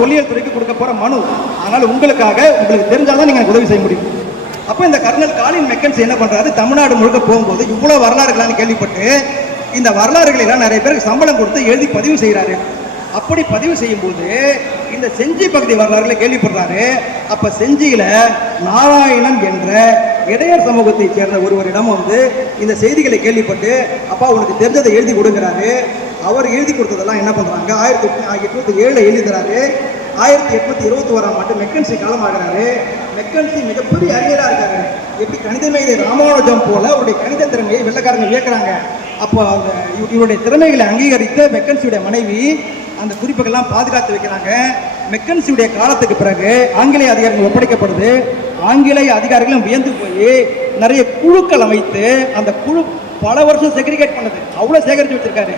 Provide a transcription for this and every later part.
தொல்லியல் துறைக்கு கொடுக்க போற மனு. அதனால உங்களுக்காக உங்களுக்கு தெரிஞ்சாதான் நீங்க எனக்கு உதவி செய்ய முடியும். அப்போ இந்த கர்னல் காலின் மெக்கன்ஸ் என்ன பண்றாரு? தமிழ்நாடு முழுக்க போகும்போது இவ்வளவு வரலாறுகளான்னு கேள்விப்பட்டு இந்த வரலாறுகளை எல்லாம் நிறைய பேருக்கு சம்பளம் கொடுத்து எழுதி பதிவு செய்கிறாரு அப்படி பதிவு செய்யும்போது இந்த செஞ்சி பகுதி வரலாறுகளை கேள்விப்படுறாரு. அப்ப செஞ்சியில நாராயணன் என்ற இடையர் சமூகத்தை சேர்ந்த ஒருவரிடம் வந்து இந்த செய்திகளை கேள்விப்பட்டு அப்பா உனக்கு தெரிஞ்சதை எழுதி கொடுக்குறாரு அவர் எழுதி கொடுத்ததெல்லாம் என்ன பண்ணுறாங்க ஆயிரத்தி எட்நூத்தி ஏழில் எழுதி ஆயிரத்தி எட்நூத்தி இருபத்தி ஓராம் ஆண்டு மெக்கன்சி காலமாகிறாரு. மெக்கன்சி மிகப்பெரிய அறிஞராக இருக்காரு. எப்படி கணித மேதை ராமானுஜம் போல அவருடைய கணித திறமையை வெள்ளக்காரங்க வியக்கிறாங்க. அப்போ அந்த இவருடைய திறமைகளை அங்கீகரித்த மெக்கன்சியுடைய மனைவி அந்த குறிப்புகள்லாம் பாதுகாத்து வைக்கிறாங்க. மெக்கன்சியுடைய காலத்துக்கு பிறகு ஆங்கிலேய அதிகாரிகள் ஒப்படைக்கப்படுது. ஆங்கிலேய அதிகாரிகளும் வியந்து போய் நிறைய குழுக்கள் அமைத்து அந்த குழு பல வருஷம் செக்ரிகேட் பண்ணது. அவ்வளோ சேகரித்து வச்சிருக்காரு.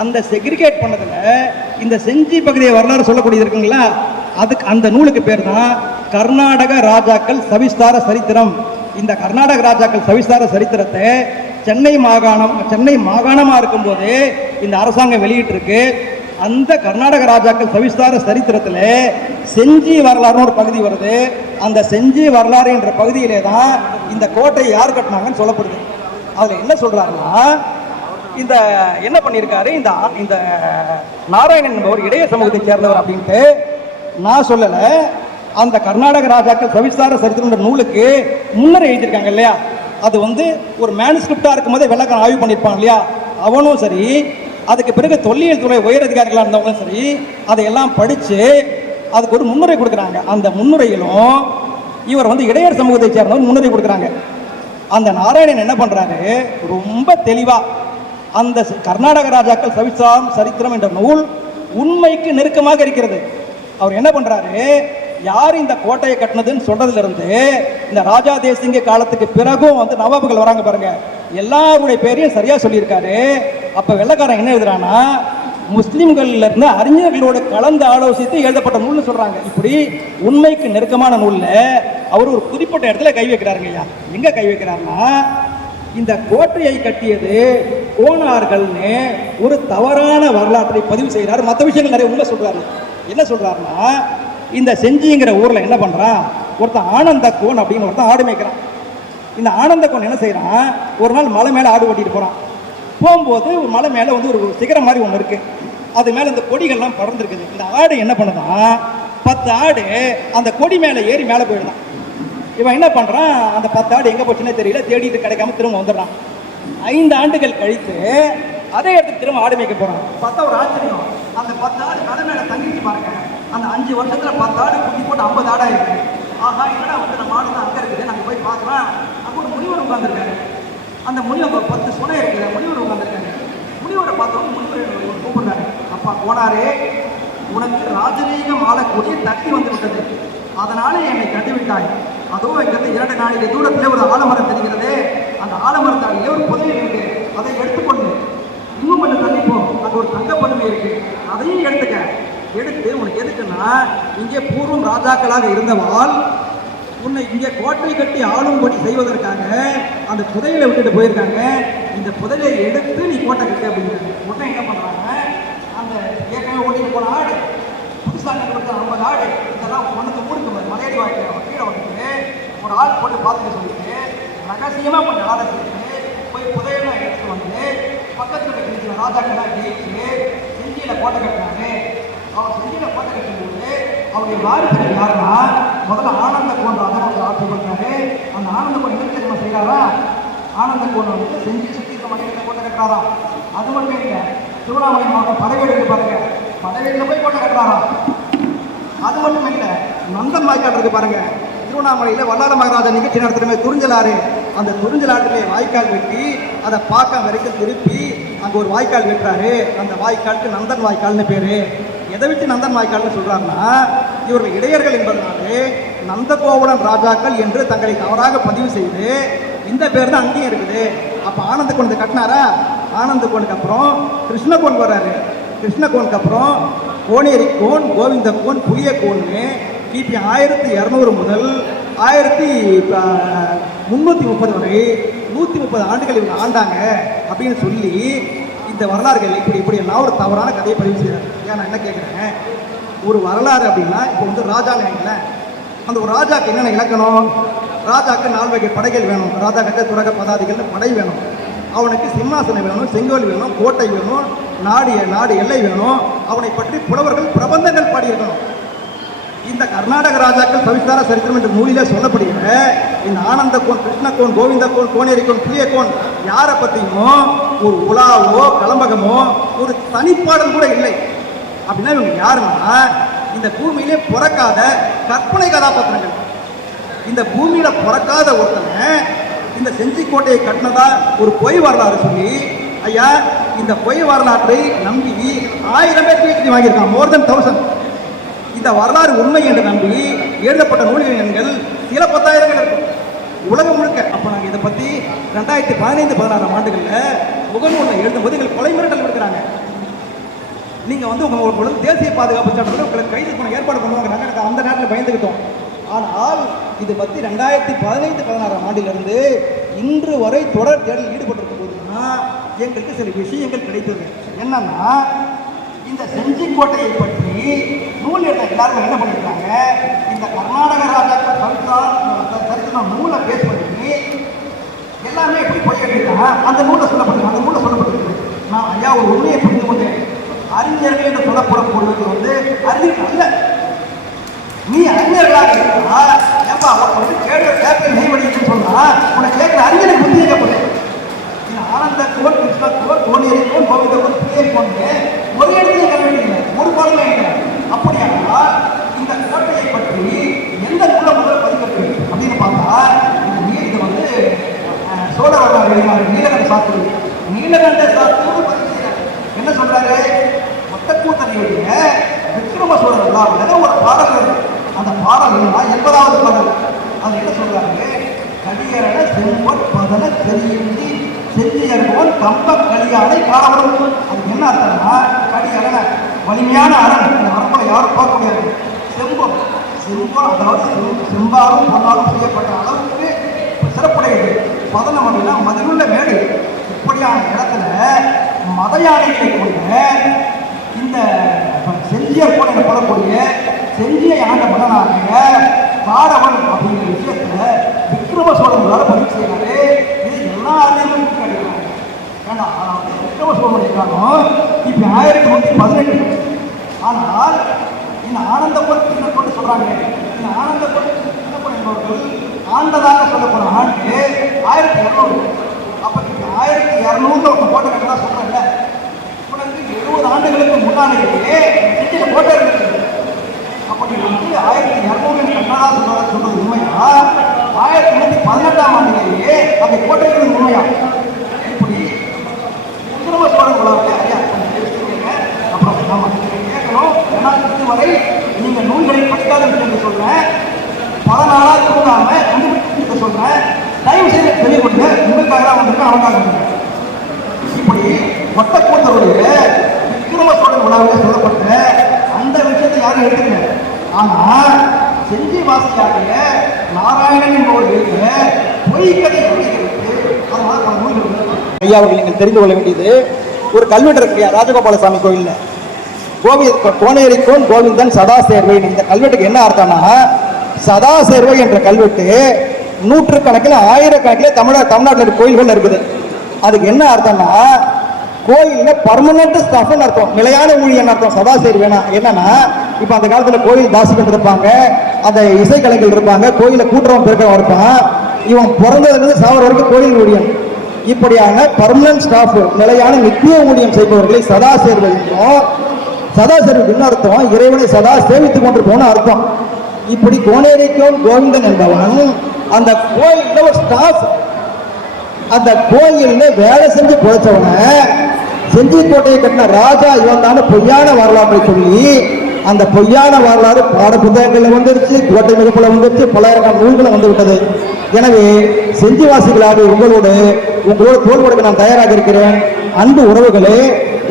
அந்த செக்ரிகேட் பண்ணதில் இந்த செஞ்சி பகுதியை வரலாறு சொல்லக்கூடியது இருக்குங்களா? அதுக்கு அந்த நூலுக்கு பேர் தான் கர்நாடக ராஜாக்கள் சவிஸ்தார சரித்திரம். இந்த கர்நாடக ராஜாக்கள் சவிஸ்தார சரித்திரத்தை சென்னை மாகாணம் சென்னை மாகாணமாக இருக்கும்போது இந்த அரசாங்கம் வெளியிட்டிருக்கு. அந்த கர்நாடக ராஜாக்கள் சவிஸ்தார சரித்திரத்தில் செஞ்சி வரலாறுன்னு ஒரு பகுதி வருது. அந்த செஞ்சி வரலாறு என்ற பகுதியிலே தான் இந்த கோட்டையை யார் கட்டினாங்கன்னு சொல்லப்படுது. அதில் என்ன சொல்கிறாருன்னா இந்த என்ன பண்ணியிருக்காரு? இந்த இந்த நாராயணன் என்பவர் இடைய சமூகத்தை சேர்ந்தவர் அப்படின்ட்டு நான் சொல்லலை. அந்த கர்நாடக ராஜாக்கள் சவிஸ்தார சரித்திரம் நூலுக்கு முன்னரே எழுதியிருக்காங்க இல்லையா? அது வந்து ஒரு மேனுஸ்கிரிப்டாக இருக்கும்போதே வெள்ளக்காரன் ஆய்வு பண்ணியிருப்பான் இல்லையா? அவனும் சரி அதுக்கு பிறகு தொல்லியல் துறை உயர் அதிகாரிகளாக இருந்தவங்களும் சரி அதையெல்லாம் படித்து அதுக்கு ஒரு முன்னுரை கொடுக்குறாங்க. அந்த முன்னுரையிலும் இவர் வந்து இடையர் சமூகத்தை சேர்ந்தவர் முன்னுரை கொடுக்குறாங்க. அந்த நாராயணன் என்ன பண்ணுறாரு ரொம்ப தெளிவாக அந்த கர்நாடக ராஜாக்கள் சவிசாரம் சரித்திரம் என்ற நூல் உண்மைக்கு நெருக்கமாக இருக்கிறது. அவர் என்ன பண்ணுறாரு யார் இந்த கோட்டையை கட்டினதுன்னு சொல்றதுலேருந்து இந்த ராஜா தேசிங்க காலத்துக்கு பிறகும் வந்து நவாபுகள் வராங்க பாருங்க. எல்லாருடைய பேரையும் சரியாக சொல்லியிருக்காரு. அப்ப வெள்ளக்காரன் என்ன எழுதுறானா முஸ்லிம்கள்ல இருந்து அறிஞர்களோட கலந்து ஆலோசித்து எழுதப்பட்ட நூல்னு சொல்றாங்க. இப்படி உண்மைக்கு நெருக்கமான நூல்ல அவர் ஒரு குறிப்பிட்ட இடத்துல கை வைக்கிறாருங்க ஐயா. எங்க கை வைக்கிறாருன்னா இந்த கோட்டையை கட்டியது கோணார்கள்னு ஒரு தவறான வரலாற்றை பதிவு செய்கிறார். மற்ற விஷயங்கள் நிறைய உண்மை சொல்றாரு. என்ன சொல்றாருன்னா இந்த செஞ்சிங்கிற ஊர்ல என்ன பண்றான்? ஒருத்தன் ஆனந்த கோன் அப்படின்னு ஒருத்தன் ஆடு மேய்க்கிறான். இந்த ஆனந்த கோன் என்ன செய்யறான் ஒரு நாள் மலை மேல ஆடு ஓட்டிட்டு போறான். போகும்போது ஒரு மலை மேலே வந்து ஒரு சிகரம் மாதிரி ஒன்று இருக்குது அது மேலே இந்த கொடிகள்லாம் பறந்துருக்குது இந்த ஆடு என்ன பண்ணுதான் பத்து ஆடு அந்த கொடி மேலே ஏறி மேலே போயிடுதான். இவன் என்ன பண்ணுறான் அந்த பத்து ஆடு எங்கே போச்சுன்னே தெரியல. தேடிட்டு கிடைக்காம திரும்ப வந்துடுறான். ஐந்து ஆண்டுகள் கழித்து அதே இடத்துக்கு திரும்ப ஆடு மேய்க்க போகிறான் பார்த்தா ஒரு ஆச்சரியம். அந்த பத்து ஆடு கடை மேலே தங்கிட்டு பாருங்க. அந்த அஞ்சு வருஷத்தில் பத்து ஆடு குட்டி போட்டு ஐம்பது ஆடாக இருக்குது ஆஹா என்னடா வந்து நம்ம ஆடு தான் அங்கே இருக்குது. நாங்கள் போய் பார்க்கலாம். அப்போ ஒரு முனிவர் உட்கார்ந்துருக்காரு. அந்த முனிவர் பத்து சுனை இருக்குது முனிவர் உட்காந்துருக்காங்க முனிவரை பார்த்தோம் முனிவர் என்னை கூப்பிடுறாரு அப்பா போனாரே உனக்கு ராஜரீகம் ஆளக்கூடிய தட்டி வந்து விட்டது அதனால என்னை கண்டுவிட்டாய். அதோ இங்கிருந்து இரண்டு நாளில் தூரத்தில் ஒரு ஆலமரம் தெரிகிறதே அந்த ஆலமரத்தாலே ஒரு புதையல் இருக்கு? அதை எடுத்துக்கொண்டு இன்னும் கொஞ்சம் தள்ளிப்போம் அங்கே ஒரு தங்க படுமை இருக்கு. அதையும் எடுத்துக்க. எடுத்து உனக்கு எதுக்குன்னா இங்கே பூர்வம் ராஜாக்களாக இருந்தவால் உன்னை இங்கே கோட்டை கட்டி ஆளும்படி செய்வதற்காக அந்த புதையலை விட்டுட்டு போயிருக்காங்க. இந்த புதையலை எடுத்து நீ கோட்டை கட்டி அப்படிங்கிறாங்க. உடனே என்ன பண்ணுறாங்க அந்த ஏற்கனவே ஓட்டிட்டு போன ஆடு புதுசாக கொடுத்த ஐம்பது ஆடு இதெல்லாம் ஒன்றுக்கு மூணுக்கு மாதிரி மலையடி வாழ்க்கை அவன் கீழே வந்துட்டு ஒரு ஆள் போட்டு பார்த்துக்க சொல்லிட்டு ரகசியமாக கொஞ்சம் ஆடை செய்து போய் புதையெல்லாம் எடுத்துட்டு வந்து பக்கத்தில் இருக்கிற ராஜாக்கெல்லாம் ஜெயிச்சு செஞ்சியில் கோட்டை கட்டினாரு. அவர் செஞ்சியில் கோட்டை கட்டும்போது அவருடைய வாரிசுகள் யாருன்னா முதல்ல ஆனந்த கோன் ராஜா அவர் ஆட்சி பண்ணாரு. அந்த ஆனந்த கோன் என்ன தெரியுமா செய்கிறாரா ஆனந்த கோன் வந்து செஞ்சு சுற்றி இருக்க மலையில கொண்டு கட்டுறாராம் அது மட்டும் இல்லை திருவண்ணாமலை மாவட்டம் படவேடுக்கு பாருங்க. படவேடுல போய் கோட்டை கட்டுறாராம் அது மட்டும் இல்லை. நந்தன் வாய்க்கால் இருக்கு பாருங்க. திருவண்ணாமலையில் வல்லார மகாராஜா நிகழ்ச்சி நடத்துறமே குறிஞ்சலாறு அந்த குறிஞ்சலாட்டிலே வாய்க்கால் வெட்டி அதை பார்க்க வரைக்கும் திருப்பி அங்கே ஒரு வாய்க்கால் வெட்டுறாரு. அந்த வாய்க்காலுக்கு நந்தன் வாய்க்கால்னு பேரு. எதை வச்சு நந்தன் வாய்க்கால்னு சொல்றாருன்னா இவர்கள் இடையர்கள் என்பதனாலே நந்தகோவலன் ராஜாக்கள் என்று தங்களை தவறாக பதிவு செய்து இந்த பேர் தான் அங்கேயும் இருக்குது. அப்போ ஆனந்த கோணத்தை கட்டினாரா? ஆனந்த கோனுக்கு அப்புறம் கிருஷ்ணகோன் வர்றாரு. கிருஷ்ணகோனுக்கு அப்புறம் கோனேரி கோன் கோவிந்த கோன் புளிய கோன்னு கிபி ஆயிரத்தி இரநூறு முதல் ஆயிரத்தி முந்நூற்றி முப்பது வரை நூற்றி முப்பது ஆண்டுகள் இவங்க ஆண்டாங்க அப்படின்னு சொல்லி இந்த வரலாறுகள் இப்படி இப்படி எல்லாம் ஒரு தவறான கதையை பதிவு செய்கிறாங்க ஏன் நான் என்ன கேட்குறேன் ஒரு வரலாறு அப்படின்னா இப்போ வந்து ராஜான்னு வைங்களேன். அந்த ஒரு ராஜாக்கு என்னென்ன இலக்கணம்? ராஜாக்கு நாலு வகை படைகள் வேணும். ராஜா கட்ட துரக பதாதிகள் படை வேணும். அவனுக்கு சிம்மாசனம் வேணும் செங்கோல் வேணும் கோட்டை வேணும் நாடு நாடு எல்லை வேணும். அவனை பற்றி புலவர்கள் பிரபந்தங்கள் பாடியிருக்கணும். இந்த கர்நாடக ராஜாக்கள் சவிஸ்தார சரித்திரம் என்ற நூலிலே சொல்லப்படுகிற இந்த ஆனந்தகோன் கிருஷ்ணகோன் கிருஷ்ண கோன் கோவிந்த கோனேரி யாரை பற்றியும் ஒரு உலாவோ கலம்பகமோ ஒரு தனிப்பாடல் கூட இல்லை. அப்படின்னா இவங்க யாருன்னா இந்த பூமியிலே பிறக்காத கற்பனை கதாபாத்திரங்கள். இந்த பூமியில பிறக்காத ஒருத்தனை இந்த செஞ்சிக்கோட்டையை கட்டினதா ஒரு பொய் வரலாறு சொல்லி ஐயா இந்த பொய் வரலாற்றை நம்பி ஆயிரம் பேர் பிஹெச்டி வாங்கியிருக்கான் மோர் தென் தௌசண்ட் இந்த வரலாறு உண்மை என்று நம்பி எழுதப்பட்ட நூல்கள் சில பத்தாயிரங்கள் இருக்கும். உலகம் முழுக்க. அப்போ நாங்கள் இதை பற்றி ரெண்டாயிரத்தி பதினைந்து பதினாறாம் ஆண்டுகளில் முகநூலில் எழுதும்போது எங்களுக்கு கொலை மிரட்டல் விடுக்கிறாங்க நீங்கள் வந்து உங்கள் உங்களுக்கு தேசிய பாதுகாப்பு சட்டத்தில் உங்களுக்கு கைது பண்ண ஏற்பாடு பண்ணுவாங்க. நாங்கள் எனக்கு அந்த நேரத்தில் பயந்துக்கிட்டோம் ஆனால் இது பற்றி ரெண்டாயிரத்தி பதினைந்து பதினாறாம் ஆண்டிலிருந்து இன்று வரை தொடர் தேடல் ஈடுபட்டிருக்கும் போதுன்னா எங்களுக்கு சில விஷயங்கள் கிடைத்தது. என்னன்னா இந்த செஞ்சிக்கோட்டையை பற்றி நூல் எழுத எல்லாரும் என்ன பண்ணியிருக்காங்க? இந்த கர்நாடக ராஜாக்கள் சரித்திரம் நூலை பேஸ் பண்ணி எல்லாமே எப்படி போய் எழுதிட்டாங்க அந்த நூலை சொல்லப்பட்டிருக்கு. அந்த நூலை சொல்லப்பட்டிருக்கு. நான் ஐயா ஒரு உண்மையை புரிந்து கொண்டேன். அறிஞர்கள் என்று சொல்லப்படக்கூடியது வந்து அறிஞர்கள் அல்ல நீ அறிஞர்களாக இருந்தா ஏப்பா அவன் வந்து கேட்கிற கேட்க நெய்வடின்னு சொன்னா உன்னை கேட்கிற அறிஞரை புத்தி கேட்கப்படும் இந்த ஆனந்த கோர் கிருஷ்ண கோர் கோனேரி கோர் கோவிந்த கோர் பிரியை கொண்டு ஒரு இடத்துல இருக்க வேண்டியதில்லை ஒரு பாடல இல்லை அப்படியானால் இந்த கோட்டையை பற்றி எந்த நூலை முதல்ல பதிக்கிறது அப்படின்னு பார்த்தா இந்த நீ இது வந்து அஹ், சோழ வரலாறு எழுதினார் நீலகண்ட சாஸ்திரி நீலகண்ட சாஸ்திரி பதிவு செய்யறாரு. என்ன சொல்றாரு ஒத்தக்கூத்தனையுடைய விக்ரம ஒரு பாடல் இருக்கு. அந்த பாடல் என்னன்னா எண்பதாவது பாடல். அது என்ன சொல்றாங்க? கடியரண செம்பொன் பதன செறியுந்தி செஞ்சியர்போன் கம்ப கலியானை காணவரும் அது என்ன அர்த்தம்னா கடியரண வலிமையான அரண். இந்த வரம்புல யாரும் பார்க்க முடியாது. செம்பொன் செம்பொன் அதாவது செம்பாலும் பொன்னாலும் செய்யப்பட்ட அளவுக்கு சிறப்புடையது. பதனம் அப்படின்னா மதிலுள்ள மேடு. இப்படியான இடத்துல மத யானைகளை கொண்ட இந்த செஞ்சியர் போல போடக்கூடிய செஞ்சியை ஆண்ட மன்னனாகிய காரவன் அப்படிங்கிற விஷயத்துல விக்ரம சோழர்களால் பதிவு செய்யறாரு இது எல்லா அறிஞர்களுக்கும் கிடைக்கிறாங்க ஏன்னா விக்ரம சோழன் இருக்காலும் இப்ப ஆயிரத்தி நூற்றி பதினெட்டு. ஆனால் இந்த ஆனந்தபுரம் கொண்டு சொல்றாங்க. இந்த ஆனந்தபுரம் என்பவர்கள் ஆண்டதாக சொல்லப்படும் ஆண்டு ஆயிரத்தி இரநூறு. அப்ப இப்ப ஆயிரத்தி இரநூறுல ஒரு போட்டோ கட்டதா சொல்றாங்க. இருபது ஆண்டுகளுக்கு முன்னாலேயே செஞ்சில போட்டோ அப்படி வந்து ஆயிரத்தி இரநூறு கட்டதா சொல்றதா சொல்றது உண்மையா? ஆயிரத்தி நூற்றி பதினெட்டாம் ஆண்டிலேயே அந்த கோட்டை இருக்கிறது உண்மையா இப்படி விக்ரம சோழன் உலகத்தை ஐயா கொஞ்சம் தெரிஞ்சுக்கங்க. அப்புறம் நாம கேட்கணும் ஏன்னா இதுவரை நீங்க நூல்களை படிக்காத விஷயத்தை சொல்றேன் பதினாலா தூங்காம கண்டுபிடிச்சு சொல்றேன் தயவு செய்து தெளிவுபடுங்க உங்களுக்காக தான் வந்திருக்கேன் அவனுக்காக வந்திருக்கேன் இப்படி ஒட்டக்கூத்தருடைய அவர்கள் சொல்லப்பட்ட அந்த விஷயத்தை யாரும் எடுத்துக்கல ஆனால் செஞ்சி வாசியாகிய நாராயணன் என்பவர் எழுதிய பொய்கதை ஐயா அவர்கள் நீங்கள் தெரிந்து கொள்ள வேண்டியது ஒரு கல்வெட்டு இருக்கு ராஜகோபாலசாமி கோயில்ல. கோவி கோனேரி கோன் கோவிந்தன் சதா சேர்வை இந்த கல்வெட்டுக்கு என்ன அர்த்தம்னா சதா சேர்வை என்ற கல்வெட்டு நூற்றுக்கணக்கில் ஆயிரக்கணக்கில் தமிழ தமிழ்நாட்டில் கோயில்கள் இருக்குது. அதுக்கு என்ன அர்த்தம்னா கோயில்ல பர்மனன்ட் ஸ்டாஃப்னு அர்த்தம். நிலையான ஊழியன் அர்த்தம். சதா வேணாம் என்னன்னா இப்போ அந்த காலத்துல கோயில் தாசிகள் இருப்பாங்க. அந்த இசைக்கலைஞர்கள் இருப்பாங்க. கோயில கூட்டுறவன் பெருக்கிறவன் இருப்பான். இவன் பிறந்ததுலேருந்து சாவர வரைக்கும் கோயில் ஊழியன். இப்படியான பர்மனன்ட் ஸ்டாஃப் நிலையான நித்திய ஊழியம் செய்பவர்களை சதா சேர்வை என்றும் சதா சேர்வுக்கு என்ன அர்த்தம்? இறைவனை சதா சேவித்துக் போன அர்த்தம். இப்படி கோனேரிக்கும் கோவிந்தன் என்பவன் அந்த கோயில்ல ஒரு ஸ்டாஃப் அந்த கோயில்ல வேலை செஞ்சு பொழைச்சவன செஞ்சிக்கோட்டையை கட்டின ராஜா இவன் தானே பொய்யான வரலாற்றை சொல்லி அந்த பொய்யான வரலாறு பாட புத்தகங்களில் வந்துருச்சு கோட்டை மிகப்பில் வந்துருச்சு பல்லாயிரக்கான நூல்களை வந்து விட்டது. எனவே செஞ்சிவாசிகளாக உங்களோடு உங்களோட தோல் கொடுக்க நான் தயாராக இருக்கிறேன். அன்பு உறவுகளே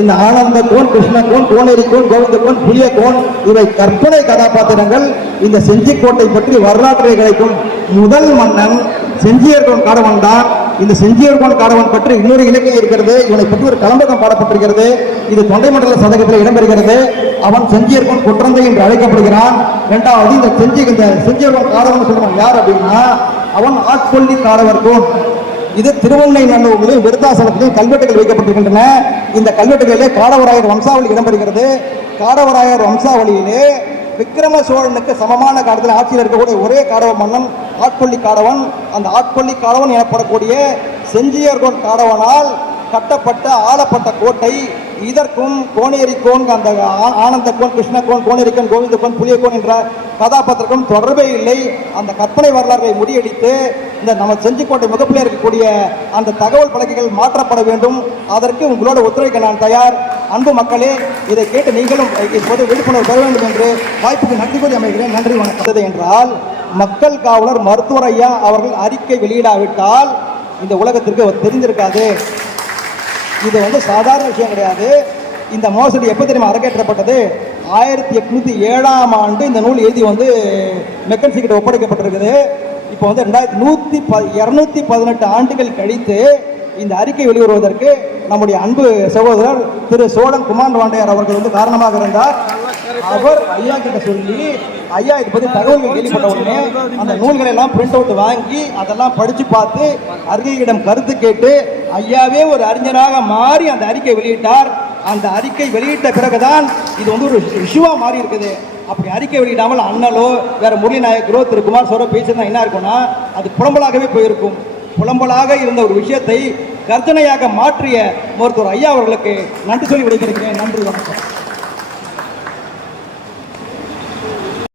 இந்த ஆனந்த கோன் கிருஷ்ண கோன் கோனேரி கோன் கோவிந்த கோன் புளிய கோன் இவை கற்பனை கதாபாத்திரங்கள். இந்த செஞ்சிக்கோட்டை பற்றி வரலாற்றை கிடைக்கும் முதல் மன்னன் செஞ்சியர்கோன் காடவன் தான். இந்த செஞ்சியர்கோன் காடவன் பற்றி இன்னொரு இலக்கியம் இருக்கிறது. இவனை பற்றி ஒரு கலம்பகம் பாடப்பட்டிருக்கிறது. இது தொண்டை மண்டல சதகத்தில் இடம்பெறுகிறது. அவன் செஞ்சியர்கோன் குற்றந்தை என்று அழைக்கப்படுகிறான். இரண்டாவது இந்த செஞ்சி இந்த செஞ்சியர்கோன் காடவன் சொல்லுவான் யார் அப்படின்னா அவன் ஆட்கொல்லி காடவர்கோன் இது திருவண்ணை நல்லூரிலும் விருத்தாசனத்திலையும் கல்வெட்டுகள் வைக்கப்பட்டிருக்கின்றன. இந்த கல்வெட்டுகளிலே காடவராயர் வம்சாவளி இடம்பெறுகிறது. காடவராயர் வம்சாவளியிலே விக்கிரம சோழனுக்கு சமமான காலத்தில் ஆட்சியில் இருக்கக்கூடிய ஒரே காடவ மன்னன் ஆட்கொள்ளி காடவன் அந்த ஆட்கொள்ளி காடவன் எனப்படக்கூடிய செஞ்சியர்கோன் காடவனால் கட்டப்பட்ட ஆளப்பட்ட கோட்டை இதற்கும் கோனேரிக்கோன் அந்த ஆ- ஆனந்தக்கோன் கிருஷ்ணக்கோன் கோனேரிக்கோன் கோவிந்தக்கோன் புளியக்கோன் என்ற கதாபாத்திரக்கும் தொடர்பே இல்லை. அந்த கற்பனை வரலாறுகளை முறியடித்து இந்த நம்ம செஞ்சிக்கோட்டை முகப்பில் இருக்கக்கூடிய அந்த தகவல் பலகைகள் மாற்றப்பட வேண்டும். அதற்கு உங்களோட ஒத்துழைக்க நான் தயார். அன்பு மக்களே இதை கேட்டு நீங்களும் இப்போது விழிப்புணர்வு பெற வேண்டும் என்று வாய்ப்புக்கு நன்றி கூறி அமைகிறேன். நன்றி வணக்கம். என்றால் மக்கள் காவலர் மருத்துவர் ஐயா அவர்கள் அறிக்கை வெளியிடாவிட்டால் இந்த உலகத்திற்கு அவர் தெரிந்திருக்காது. இது வந்து சாதாரண விஷயம் கிடையாது. இந்த மோசடி எப்போ தெரியுமா? அரங்கேற்றப்பட்டது ஆயிரத்தி எட்நூத்தி ஏழாம் ஆண்டு இந்த நூல் எழுதி வந்து மெக்கன்சி கிட்ட ஒப்படைக்கப்பட்டிருக்குது. இப்போ வந்து ரெண்டாயிரத்தி நூற்றி ப இரநூத்தி பதினெட்டு ஆண்டுகள் கழித்து இந்த அறிக்கை வெளிவருவதற்கு நம்முடைய அன்பு சகோதரர் திரு சோழன் குமார் வாண்டையார் அவர்கள் வந்து காரணமாக இருந்தார். அவர் ஐயா கிட்ட சொல்லி ஐயா இதை பற்றி தகவல்கள் கேள்விப்பட்ட உடனே அந்த நூல்களை எல்லாம் பிரிண்ட் அவுட் வாங்கி அதெல்லாம் படித்து பார்த்து அறிஞர்களிடம் கருத்து கேட்டு ஐயாவே ஒரு அறிஞராக மாறி அந்த அறிக்கை வெளியிட்டார். அந்த அறிக்கை வெளியிட்ட பிறகுதான் இது வந்து ஒரு இஷ்யூவா மாறி இருக்குது. அப்படி அறிக்கை வெளியிடாமல் அண்ணலோ வேற முரளி நாயக்கரோ திரு குமார் சோரோ பேசியிருந்தா என்ன இருக்கும்னா அது புலம்பலாகவே போயிருக்கும். புலம்பலாக இருந்த ஒரு விஷயத்தை கர்ஜனையாக மாற்றிய மருத்துவர் ஐயா அவர்களுக்கு நன்றி சொல்லி விடைபெறுகிறேன். நன்றி வணக்கம்.